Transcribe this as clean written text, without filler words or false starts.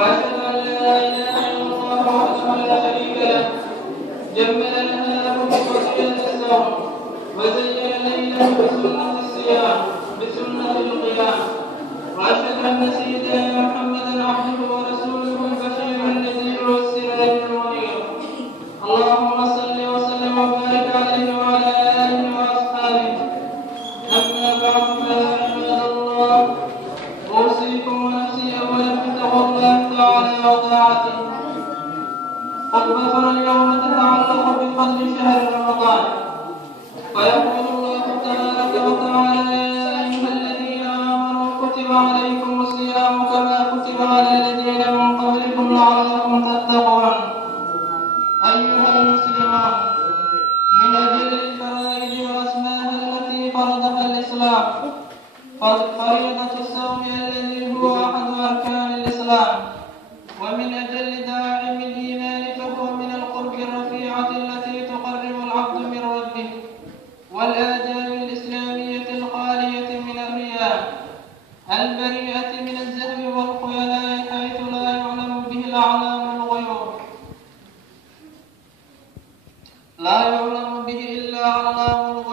وأشهد أن لا إله إلا الله وحده لا شريك له جمل نهاره بفضيلة الصوم وزين ليله بسنة الصيام بسنة القيام. وأشهد أن سيدنا محمدا عبده ورسوله البشير النذير والسراج المنير. اللهم صل وسلم وبارك عليه وعلى آله وأصحابه. أما بعد فيا عباد الله، أوصيكم ونفسي أولا بتقوى الله تعالى وطاعته. خطبتنا اليوم تتعلق بفضل شهر رمضان، فيقول الله تبارك وتعالى: يا أيها الذين آمنوا كتب عليكم الصيام كما كتب على الذين من قبلكم لعلكم تتقون. أيها المسلمون، من أجل الفرائض وأسماها التي فرضها الإسلام فريضة الصوم الذي هو أحد أركان الإسلام، ومن أجل داعم الإيمان فهو من القرب الرفيعة التي تقرب العبد من ربه، والآداب الإسلامية الخالية من الرياء البريئة من الزهو والخيلاء حيث لا يعلم به الأعلام إلا علام الغيوب.